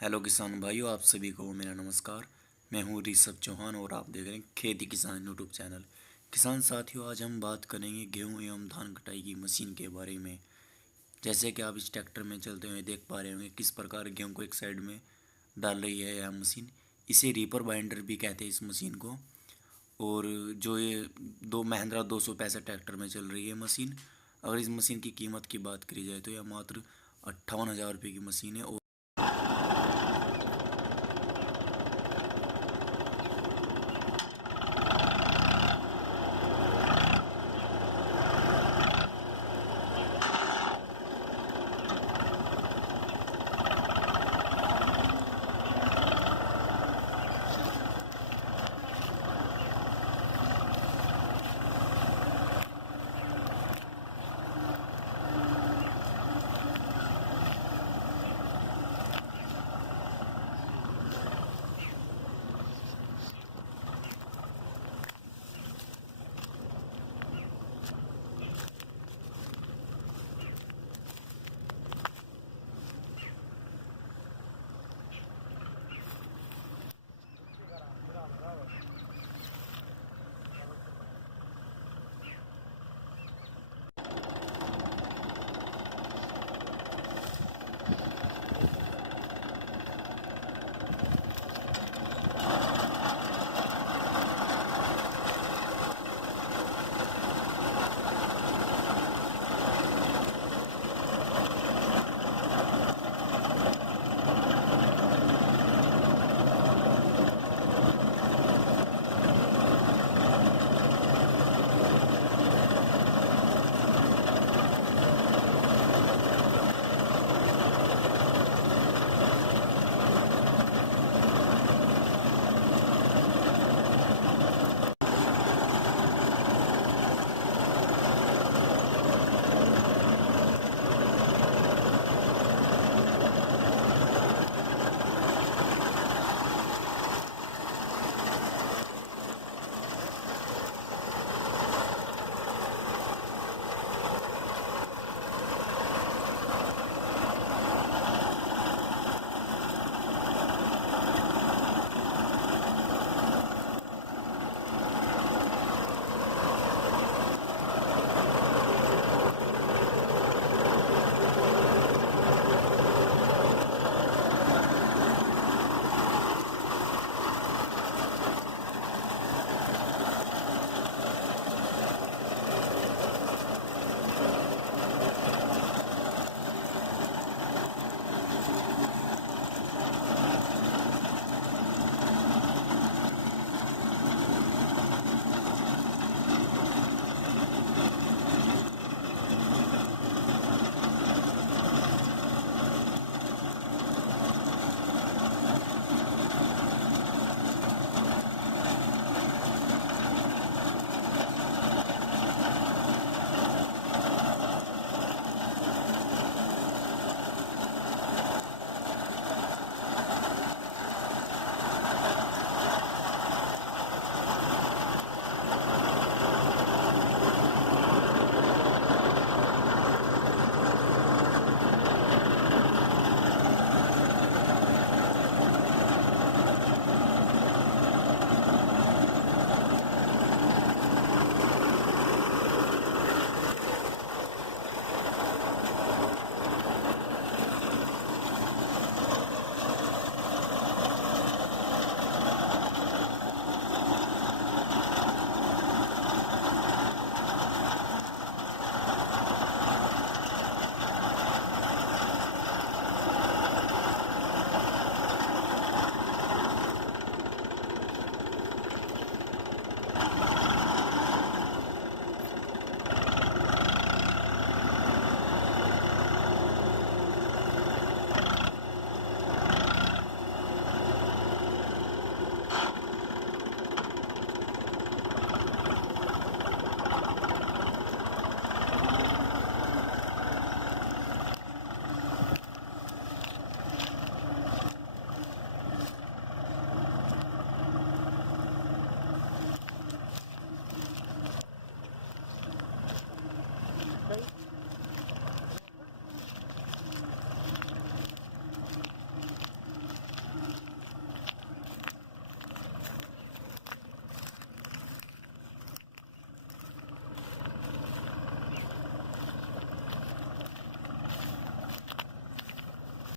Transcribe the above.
हेलो किसान भाइयों, आप सभी को मेरा नमस्कार। मैं हूँ ऋषभ चौहान और आप देख रहे हैं खेती किसान यूट्यूब चैनल। किसान साथियों, आज हम बात करेंगे गेहूं एवं धान कटाई की मशीन के बारे में। जैसे कि आप इस ट्रैक्टर में चलते हुए देख पा रहे होंगे किस प्रकार गेहूं को एक साइड में डाल रही है यह मशीन। इसे रीपर बाइंडर भी कहते हैं इस मशीन को। और जो ये दो महिंद्रा 265 ट्रैक्टर में चल रही है मशीन। अगर इस मशीन की कीमत की बात करी जाए तो यह मात्र 58,000 रुपये की मशीन है। और